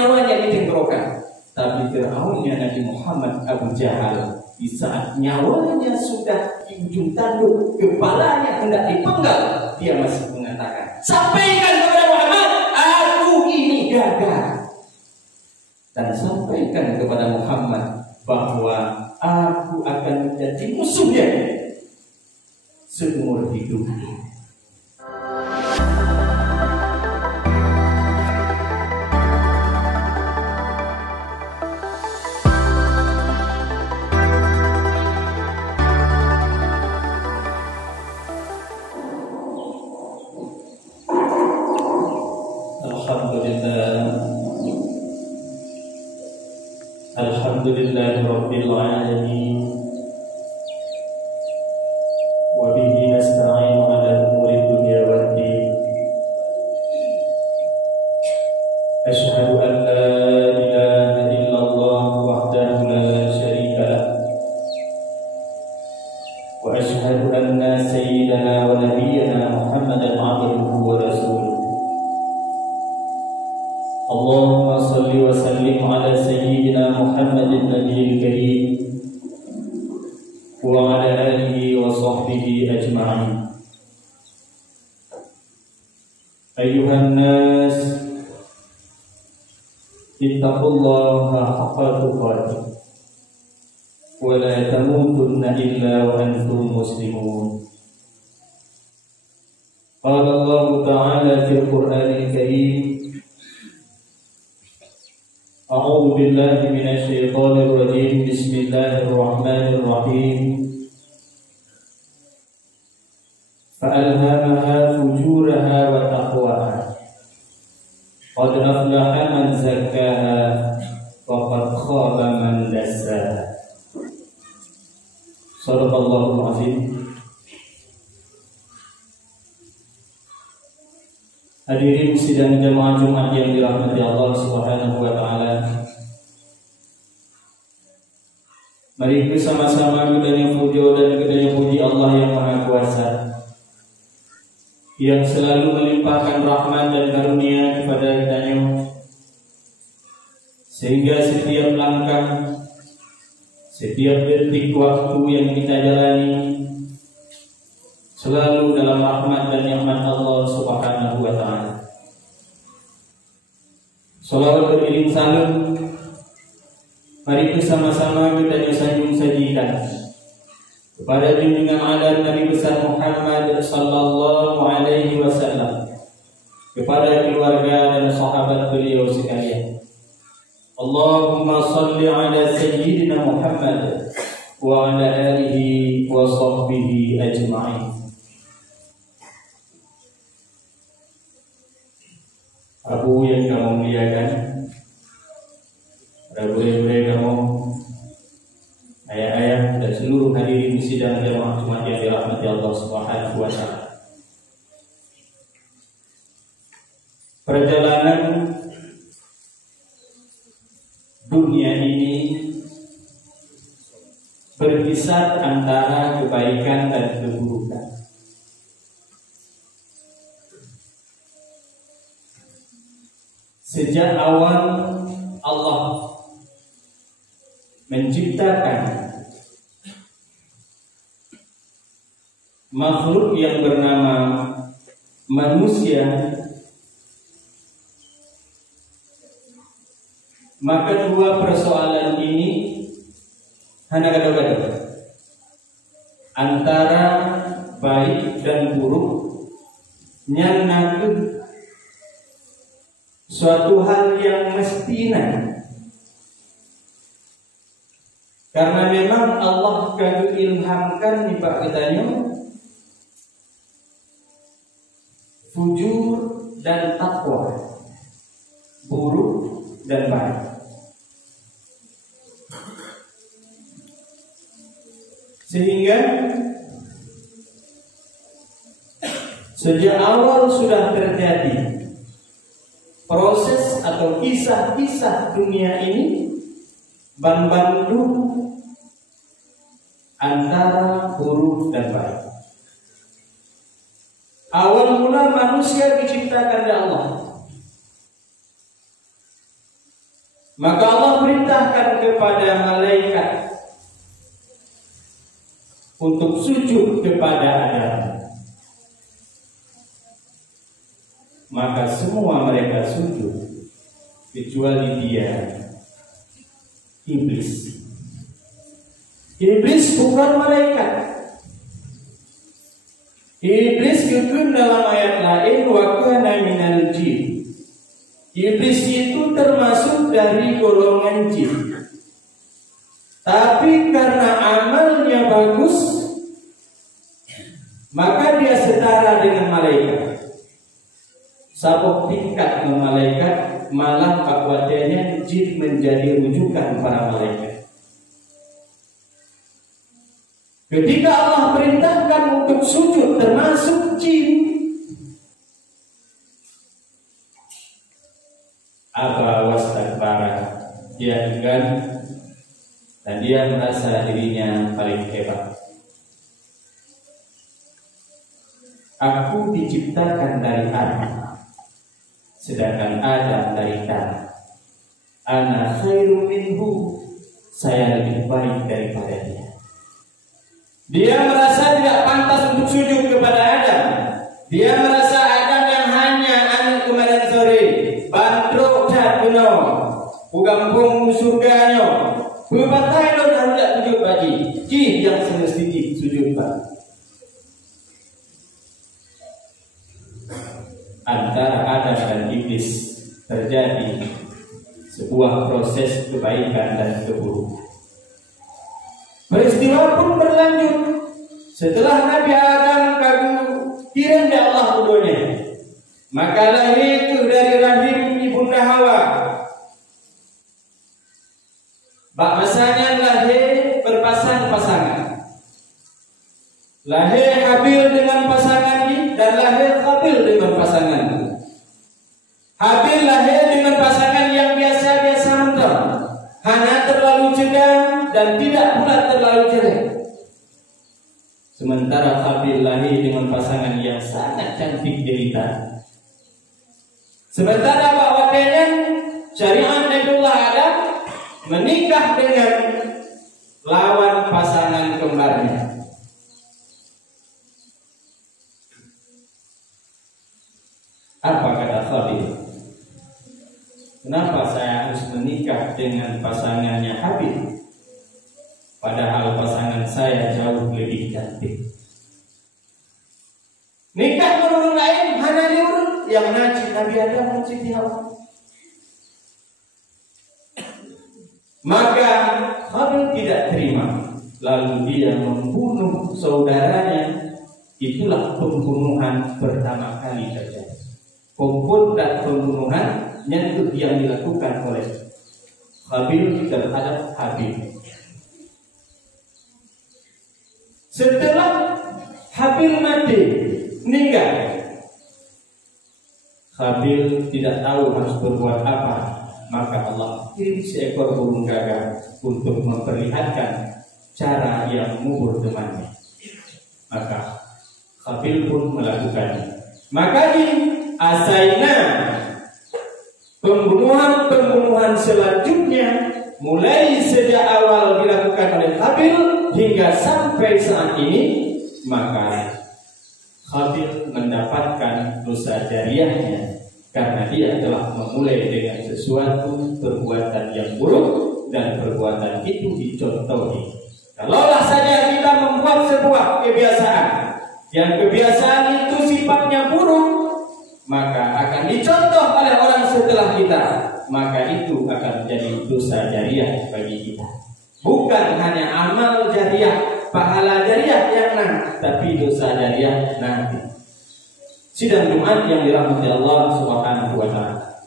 nyawanya ditenggorokan. Tapi Fir'aunnya Nabi Muhammad Abu Jahal, di saat nyawanya sudah di ujung tanduk, kepalanya hendak dipenggal, dia masih mengatakan, sampaikan kepada Muhammad, aku ini gagal. Dan sampaikan kepada Muhammad bahwa aku akan menjadi musuhnya seumur hidupnya. Alhamdulillah Rabbil Alamin, wa bihi nasta'inu ala umuri dunya waddin. Asyhadu an la ilaha illallah wahdahu la syarika lah, wa asyhadu anna sayyidana wa nabiyyana Muhammadan abduhu wa rasuluh. Allahumma salli wa sallim ala sayyidina Muhammadin nabiyil karim wa ala alihi wa sahbihi ajma'in. Ayyuhan nas, ittaqullaha haqqa tuqatih wa la tamutunna illa wa antum muslimun. Qala Allah ta'ala fil Qur'anil karim, A'udzu billahi minasy syaithanir rajim. Bismillahirrahmanirrahim. Fa'alhamaha fujuraha wa taqwaha. Qad aflaha man zakkaha wa qad khaba man dassaha. Shadaqallahul azim. Hadirin sidang jamaah Jumat yang dirahmati Allah Subhanahu wa taala. Mari bersama-sama kita puji dan kita puji Allah yang Maha Kuasa, yang selalu melimpahkan rahmat dan karunia kepada kita, sehingga setiap langkah, setiap detik waktu yang kita jalani selalu dalam rahmat dan nikmat Allah Subhanahu wa taala. Salawat beriring salam, mari bersama-sama kita sajikan kepada junjungan alam Nabi besar Muhammad sallallahu alaihi wasallam, kepada keluarga dan sahabat beliau sekalian. Allahumma salli ala sayyidina Muhammad wa ala alihi wa sahbihi ajma'in. Abu yang kamu muliakan, para bule-bule kamu, ayah-ayah dan seluruh hadirin di sidang jamaah Jumat yang dirahmati Allah Subhanahu wa taala. Perjalanan dunia ini berkisar antara kebaikan dan keburukan. Sejak awal Allah menciptakan makhluk yang bernama manusia, maka dua persoalan ini hanya kadang-kadang antara baik dan buruk nyanakeun suatu hal yang mestinya, karena memang Allah kagak ilhamkan di pakitanya fujur dan takwa, buruk dan baik. Sehingga sejak awal sudah terjadi proses atau kisah-kisah dunia ini bantu antara buruk dan baik. Awal mula manusia diciptakan oleh Allah. Maka Allah perintahkan kepada malaikat untuk sujud kepada Adam. Maka semua mereka sujud kecuali dia, iblis. Iblis bukan malaikat. Iblis juga dalam ayat lain wa kana minal jin. Iblis itu termasuk dari golongan jin. Tapi karena amalnya bagus, maka dia setara dengan malaikat. Sabuk tingkat ke malaikat, malah kekuatannya jin menjadi rujukan para malaikat. Ketika Allah perintahkan untuk sujud termasuk jin, aba wastakbara, dia enggan dan dia merasa dirinya paling hebat. Aku diciptakan dari Adam, sedangkan Adam dari tanah. Ana khairum minhu, saya lebih baik daripada dia. Dia merasa tidak pantas untuk sujud kepada Adam. Dia merasa Adam yang hanya anu kemarin sore, bandrok jatuh, ugampung surganya, berbatai lo harus tidak sujud bagi, jin yang semestinya sujud bagi. Antara Adam dan iblis terjadi sebuah proses kebaikan dan keburukan. Peristiwa pun berlanjut. Setelah Nabi Adam kirim dari Allah dunia, maka lahir itu dari rahim ibunda Hawa. Bak masanya lahir berpasang-pasangan. Lahir Habil dengan pasangan dan lahir Qabil dengan pasangan. Habil lahir dengan pasangan yang biasa-biasa mentor, hanya terlalu cegah dan tidak pula terlalu jelek. Sementara Qabil lahir dengan pasangan yang sangat cantik jelita. Sementara bapaknya syariat Nabiullah Adam menikah dengan lawan pasangan kembarnya. Apa kata Qabil? Kenapa saya harus menikah dengan pasangannya Habil? Padahal pasangan saya jauh lebih cantik. Nikah menurut lain hanya diurut yang najis Nabi Adam dan Siti Hawa. Maka Qabil tidak terima, lalu dia membunuh saudaranya. Itulah pembunuhan pertama kali terjadi. Pembunuhan pembunuhan yang dilakukan oleh Qabil terhadap Habil. Setelah Habil mati, meninggal, Qabil tidak tahu harus berbuat apa. Maka Allah kirim seekor burung gagak untuk memperlihatkan cara yang mengubur temannya. Maka Qabil pun melakukannya. Maka di asaina pembunuhan selanjutnya mulai sejak awal dilakukan oleh Qabil hingga sampai saat ini, maka Qabil mendapatkan dosa jariahnya karena dia telah memulai dengan sesuatu perbuatan yang buruk dan perbuatan itu dicontohi. Kalaulah saja kita membuat sebuah kebiasaan yang kebiasaan itu sifatnya buruk, maka akan dicontoh oleh orang setelah kita, maka itu akan menjadi dosa jariah bagi kita. Bukan hanya amal jariah, pahala jariah yang nanti, tapi dosa jariah nanti. Sidang Jumat yang dirahmati Allah Subhanahu wa taala.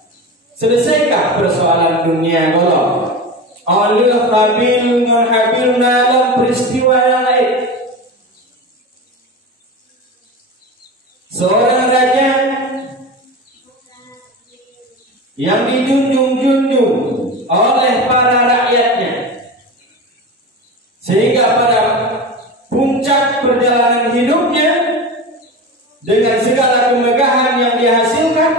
Selesaikah persoalan dunia golok? Oleh Qabil dan Habil dalam peristiwa yang lain. Seorang raja yang dijunjung-junjung oleh para rakyatnya, sehingga pada puncak perjalanan hidupnya dengan segala kemegahan yang dihasilkan,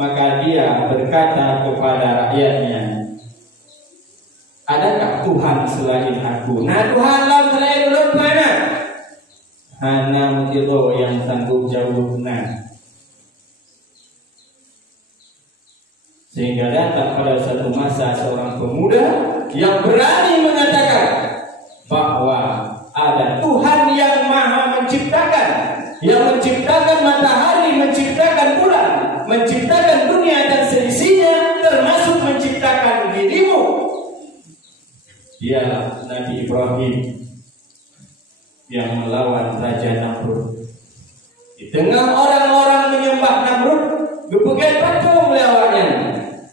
maka dia berkata kepada rakyatnya, Tuhan selain aku. Nah Tuhan lah selain ulun mana? Hana mutilo yang tanggung jawab nah. Sehingga datang pada satu masa seorang pemuda yang berani mengatakan bahwa ada Tuhan yang maha menciptakan, yang menciptakan matahari, menciptakan bulan, menciptakan dunia dan seisinya, termasuk menciptakan dirimu. Dialah Nabi Ibrahim yang melawan Raja Namrud. Di tengah orang-orang menyembah Namrud, gepegan patung lewatnya.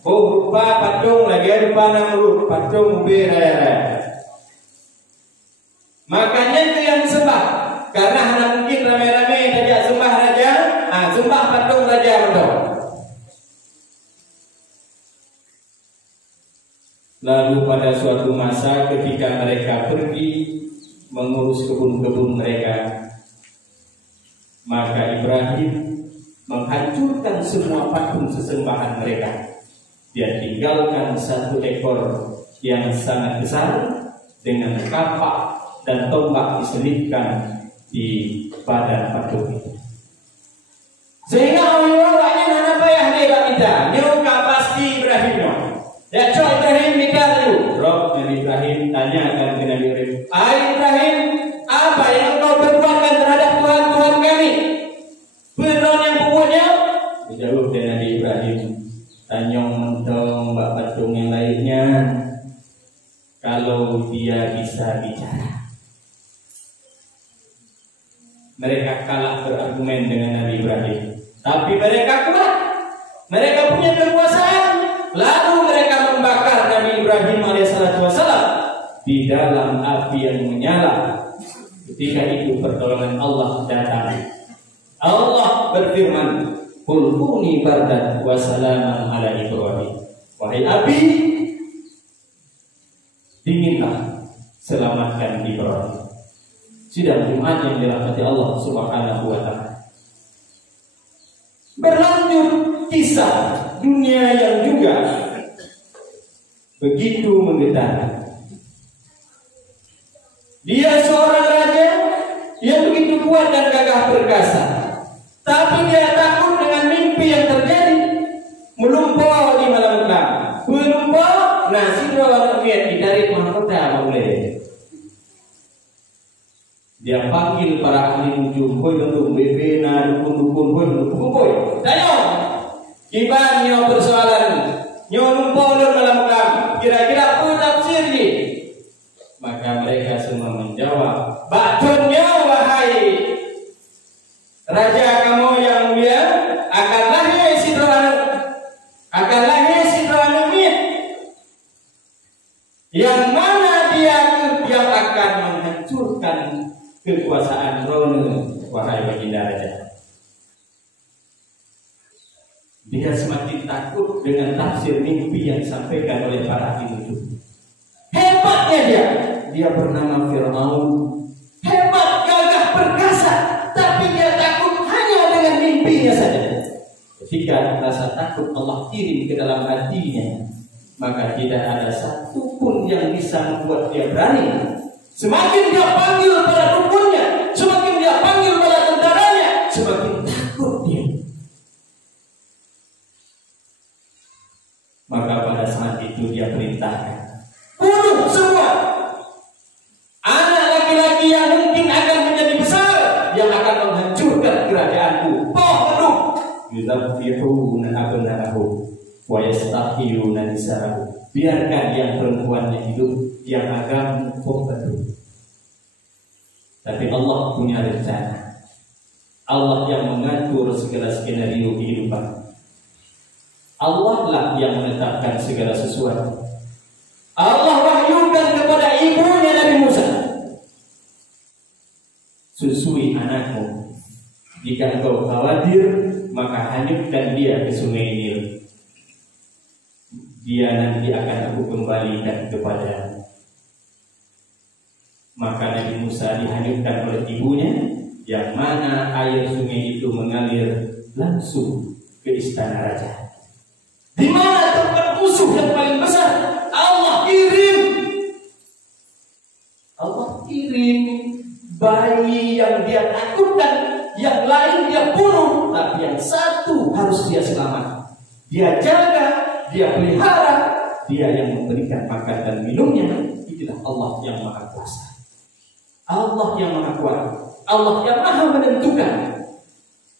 Oh rupa patung lagi rupa Namrud, patung ubiraya. Makanya itu yang sembah. Karena hanya mungkin rame-rame tidak sembah raja, sembah patung raja betul. Lalu pada suatu masa ketika mereka pergi mengurus kebun-kebun mereka, maka Ibrahim menghancurkan semua patung sesembahan mereka. Dia tinggalkan satu ekor yang sangat besar dengan kapak dan tombak diselipkan di badan patung itu. Sehingga orang-orangnya nana payah dia kita, nyoka pasti Ibrahimnya. Ya coba Ibrahim nikah dulu. Rob Nabi Ibrahim tanyakan ke Nabi Ibrahim, Ibrahim, apa yang kau perbuatkan terhadap Tuhan kami? Fir'aun yang pokoknya. Dijawab dengan Nabi Ibrahim, tanyong mentong mbak patung yang lainnya, kalau dia bisa bicara. Mereka kalah berargumen dengan Nabi Ibrahim, tapi mereka kuat, mereka punya kekuasaan. Lalu mereka membakar Nabi Ibrahim alaihissalam di dalam api yang menyala. Ketika itu pertolongan Allah datang. Allah berfirman, Qul kuni bardan wa salaman ala Ibrahim. Wahai api, dinginlah, selamatkan Ibrahim. Sidang Jumat yang dirahmati Allah Subhanahu wa ta'ala. Berlanjut kisah dunia yang juga begitu menggetarkan. Dia seorang raja yang begitu kuat dan gagah perkasa, tapi dia takut dengan mimpi yang terjadi. Melumpau di malam malam, melumpau. Nah, si dua orang lihat ditarik mahkota boleh. Dia panggil para ahli nujum, boy untuk bebena, dukun-dukun, boy untuk boy. Dayo, gimana nyo persoalan? Nyo lumpau dan malam malam. Kira-kira apa tafsirnya? Maka mereka semua menjawab, Batonnya wahai raja kamu yang mulia, akan lahir si Doanumit, yang mana dia yang akan menghancurkan kekuasaan Ronu, wahai baginda raja. Dia semakin takut dengan tafsir mimpi yang disampaikan oleh para ahli nujum. Hebatnya dia bernama Fir'aun. Hebat, gagah perkasa, tapi dia takut hanya dengan mimpinya saja. Ketika rasa takut Allah kirim ke dalam hatinya, maka tidak ada satupun yang bisa membuat dia berani. Semakin dia panggil para dukunnya, semakin dia panggil para tentaranya, semakin takut dia. Maka pada saat itu dia perintahkan, bunuh semua anak laki-laki yang mungkin akan menjadi besar, yang akan menghancurkan kerajaanku. Bunuh. Yuzabbihuna abna'ahum wa yastahiyuna nisa'ahum. Biarkan yang perempuannya hidup, yang agama betul. Tapi Allah punya rencana. Allah yang mengatur segala skenario kehidupan. Allah lah yang menetapkan segala sesuatu. Allah wahyukan kepada ibunya Nabi Musa, susui anakmu. Jika engkau khawatir, maka hanyutkan dia ke sungai Nil. Dia nanti akan aku kembalikan kepada. Maka Nabi Musa dihanyutkan oleh ibunya, yang mana air sungai itu mengalir langsung ke istana raja. Di mana tempat musuh yang paling besar, Allah kirim bayi yang dia takutkan, yang lain dia bunuh, tapi yang satu harus dia selamat. Dia jaga, dia pelihara, dia yang memberikan makan dan minumnya. Itulah Allah yang Maha Kuasa, Allah yang Maha Kuat, Allah yang Maha menentukan.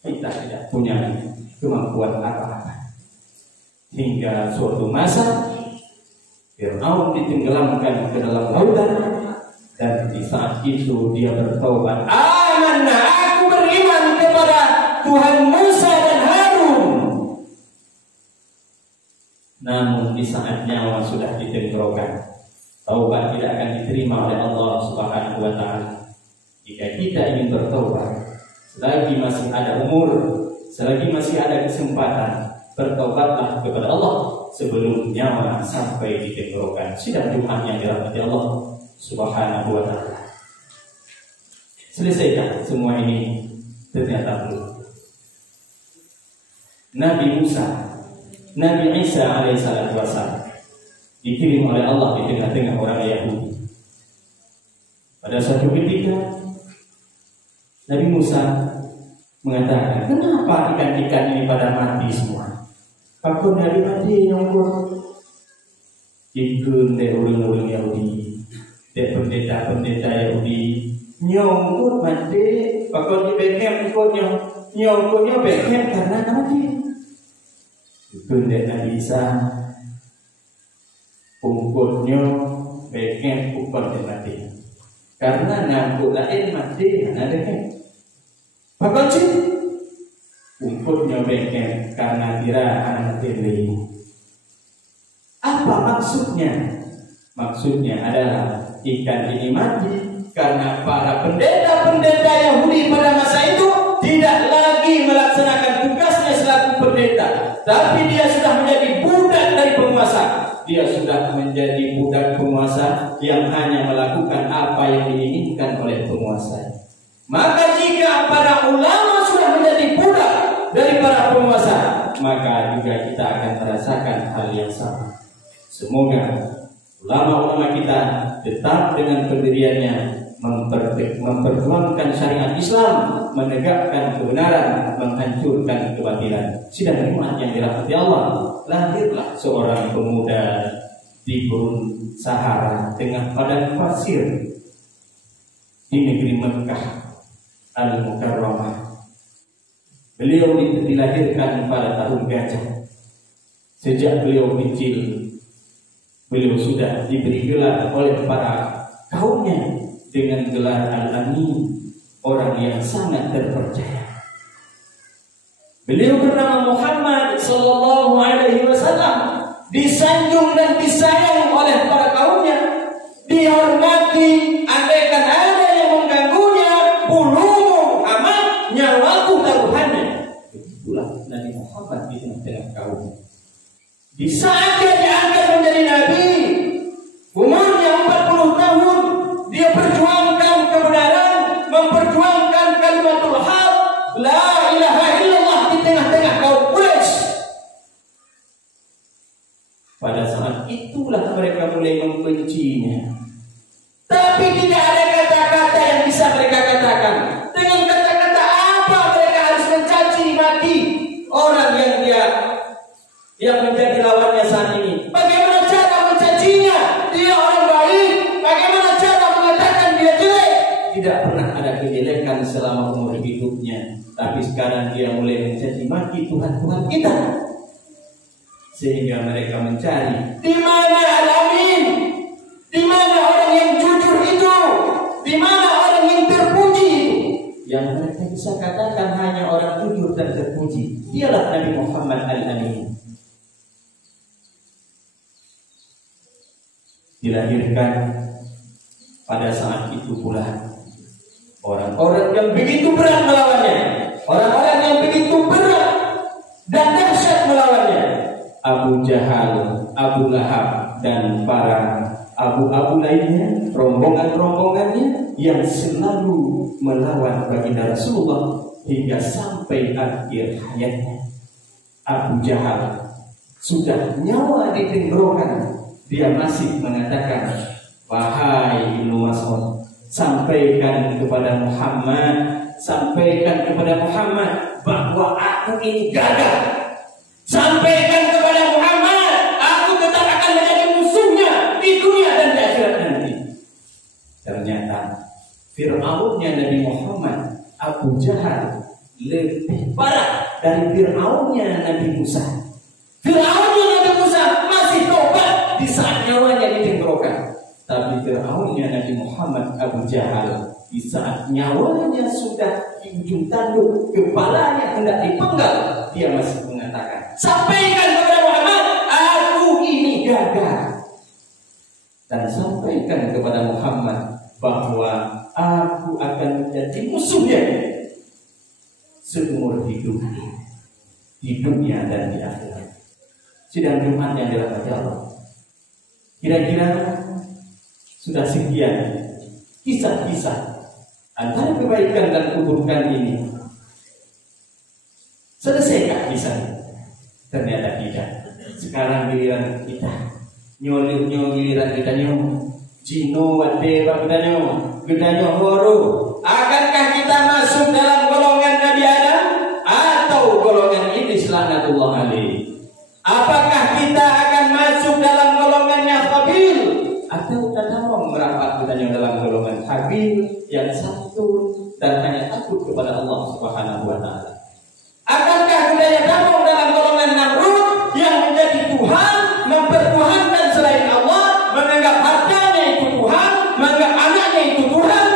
Kita tidak punya kemampuan apa-apa. Hingga suatu masa Fir'aun ditenggelamkan ke dalam lautan, dan di saat itu dia bertaubat. Amanna, aku beriman kepada Tuhan Musa dan Harun. Namun di saat nyawa sudah ditenggorokan, taubat tidak akan diterima oleh Allah Subhanahu wa Ta'ala. Jika kita ingin bertaubat, selagi masih ada umur, selagi masih ada kesempatan, bertaubatlah kepada Allah sebelum nyawa sampai ditenggorokan. Sidang Jumat yang dirahmati Allah Subhanahu wa Ta'ala. Selesaikan semua ini? Ternyata belum. Nabi Musa, Nabi Isa alaihissalam dikirim oleh Allah di tengah-tengah orang Yahudi. Pada suatu ketika Nabi Musa mengatakan, kenapa ikan-ikan ini pada mati semua? Pakun Nabi mati nyongkur. Ikun dari orang-orang Yahudi, dari pendeta-pendeta Yahudi nyongkur mati. Pakun di Beckham nyongkurnya Beckham karena mati. Ikun dari Nabi Isa pungkutnya Beckham pungkut mati. Karena nangkut lain mati ada kan? Pakun sih pungkutnya Beckham karena kira anak tiri. Apa maksudnya? Maksudnya adalah ikan ini mati karena para pendeta-pendeta Yahudi pada masa itu tidak lagi melaksanakan tugasnya selaku pendeta, tapi dia sudah menjadi budak dari penguasa. Dia sudah menjadi budak penguasa yang hanya melakukan apa yang diinginkan oleh penguasa. Maka jika para ulama sudah menjadi budak dari para penguasa, maka juga kita akan merasakan hal yang sama. Semoga ulama-ulama kita tetap dengan pendiriannya memperjuangkan syariat Islam, menegakkan kebenaran, menghancurkan kebatilan. Sidang Jumat yang dirahmati Allah, lahirlah seorang pemuda di gurun Sahara tengah padang pasir di negeri Mekah Al-Mukarramah. Beliau dilahirkan pada tahun gajah. Sejak beliau kecil, beliau sudah diberi gelar oleh para kaumnya dengan gelar Al-Amin, orang yang sangat terpercaya. Beliau bernama Muhammad sallallahu alaihi wasallam, disanjung dan disayang oleh para kaumnya, dihormati, andaikan ada yang mengganggunya, bulumu amat, nyawaku taruhannya. Itulah Nabi Muhammad di tengah-tengah kaum. Di saat dia diangkat menjadi nabi, umurnya 40 tahun, dia perjuangkan kebenaran, memperjuangkan kalimatul haq, la ilaha illallah di tengah-tengah kaum Quraisy. Pada saat itulah mereka mulai membencinya. Tapi tidak ada kata-kata yang bisa mereka katakan. Dengan kata-kata apa mereka harus mencaci maki orang yang menjadi lawannya saat ini? Bagaimana cara mencacinya? Dia orang baik. Bagaimana cara mengatakan dia jelek? Tidak pernah ada kejelekan selama umur hidupnya. Tapi sekarang dia mulai mencaci maki Tuhan-Tuhan kita. Sehingga mereka mencari, di mana Al-Amin? Di mana orang yang jujur itu? Di mana orang yang terpuji? Yang mereka bisa katakan hanya orang jujur dan terpuji. Dialah Nabi Muhammad Al-Amin. Dilahirkan pada saat itu pula orang-orang yang begitu berat melawannya, orang-orang yang begitu berat dan dahsyat melawannya. Abu Jahal, Abu Lahab, dan para abu-abu lainnya, rombongan-rombongannya yang selalu melawan baginda Rasulullah hingga sampai akhir hayatnya. Abu Jahal sudah nyawa ditenggorokan, dia masih mengatakan, wahai Ibnu Mas'ud, Sampaikan kepada Muhammad bahwa aku ini gagal. Sampaikan kepada Muhammad, aku tetap akan menjadi musuhnya di dunia dan di akhirat nanti. Ternyata Fir'aunnya Nabi Muhammad, Abu Jahal, lebih parah dari Fir'aunnya Nabi Musa. Fir'aunnya Nabi Musa masih tobat di saat nyawanya ditenggorokan. Tapi Fir'aunnya Nabi Muhammad, Abu Jahal, di saat nyawanya sudah di ujung tanduk, kepalanya hendak dipenggal, dia masih mengatakan, sampaikan kepada Muhammad, aku ini gagal. Dan sampaikan kepada Muhammad bahwa aku akan menjadi musuhnya seumur hidup di dunia dan di akhirat. Sidang Jumat yang dirahmati Allah, kira-kira sudah sekian kisah-kisah antara kebaikan dan keburukan ini. Selesaikah kisah? Ternyata tidak. Sekarang giliran kita nyolong giliran kita nyolong Cino wate bagdanyo gedanyo horo. Akankah kita masuk dalam golongan Nabi Adam atau golongan Iblis laknatullah alaihi? Apakah kita akan masuk dalam golongannya Qabil atau kita mau merapat gedanyo dalam golongan Habil yang santun dan hanya takut kepada Allah Subhanahu wa taala? Akankah budaya gabung dalam golongan Namrud yang menjadi Tuhan, mempertuhankan selain Allah, menganggap hartanya itu Tuhan, menganggap anaknya itu Tuhan,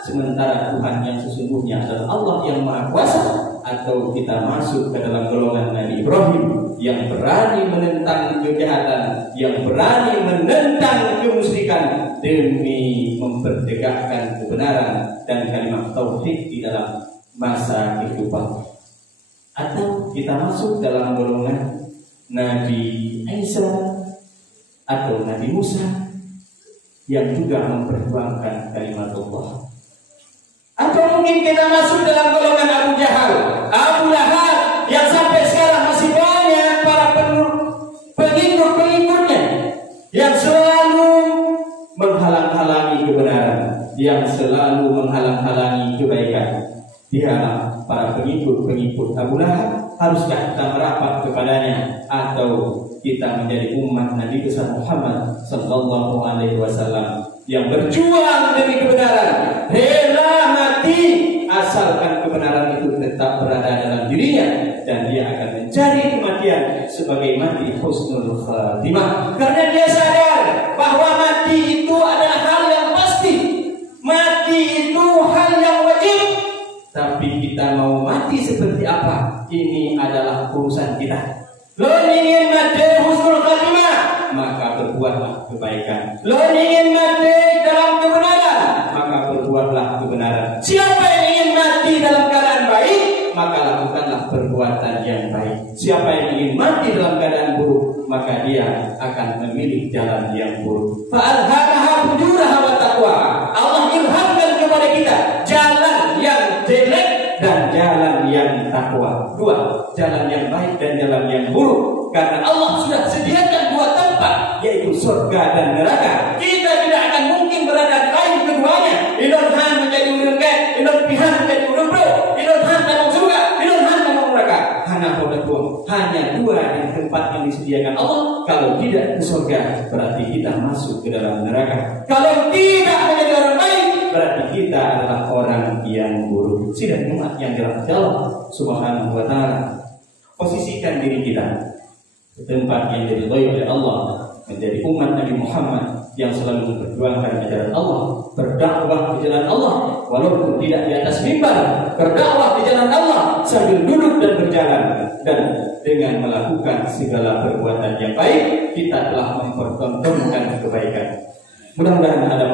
sementara Tuhan yang sesungguhnya adalah Allah yang Maha Kuasa? Atau kita masuk ke dalam golongan Nabi Ibrahim yang berani menentang kejahatan, yang berani menentang kemusyrikan demi mempertegakkan kebenaran dan kalimat tauhid di dalam masa kehidupan? Atau kita masuk dalam golongan Nabi Isa atau Nabi Musa yang juga memperjuangkan kalimat Allah? Atau mungkin kita masuk dalam golongan Abu Jahal, Abu Lahab, yang sampai sekarang masih banyak para pengikut-pengikutnya yang selalu menghalang-halangi kebenaran, yang selalu menghalang-halangi kebaikan. Diharap para pengikut-pengikut Abu Lahab, haruskah kita merapat kepadanya atau kita menjadi umat Nabi besar Muhammad sallallahu alaihi wasallam yang berjuang demi kebenaran, rela mati asalkan kebenaran itu tetap berada dalam dirinya, dan dia akan mencari kematian sebagai mati husnul khatimah, karena dia sadar bahwa mati itu adalah hal yang pasti, mati itu hal yang wajib. Tapi kita mau mati seperti apa, ini adalah urusan kita. Lo ingin mati husnul khatimah, maka berbuatlah kebaikan. Lo ingin mati dalam kebenaran, maka berbuatlah kebenaran. Siapa yang ingin mati dalam keadaan baik, maka lakukanlah perbuatan yang baik. Siapa yang ingin mati dalam keadaan buruk, maka dia akan memilih jalan yang buruk. Fa'alhamaha fujuraha wa taqwaha. Allah ilhamkan kepada kita jalan yang jelek dan jalan yang takwa. Dua, jalan yang baik dan jalan yang buruk. Karena Allah sudah sediakan dua tempat, yaitu surga dan neraka. Kita tidak akan mungkin berada di lain keduanya. Ilonhan menjadi urengket, ilon pihan menjadi urengpro, ilonhan dalam surga, ilonhan dalam neraka. Hanya dua di tempat yang disediakan Allah. Kalau tidak ke surga, berarti kita masuk ke dalam neraka. Kalau tidak menjadi orang baik, berarti kita adalah orang yang buruk. Sidang umat yang dirahmati Allah Subhanahu wa taala, posisikan diri kita ke tempat yang diridhai oleh Allah, menjadi umat Nabi Muhammad yang selalu memperjuangkan ajaran Allah, berdakwah di jalan Allah walaupun tidak di atas mimbar, berdakwah di jalan Allah sambil duduk dan berjalan, dan dengan melakukan segala perbuatan yang baik kita telah mempertontonkan kebaikan. Mudah-mudahan ada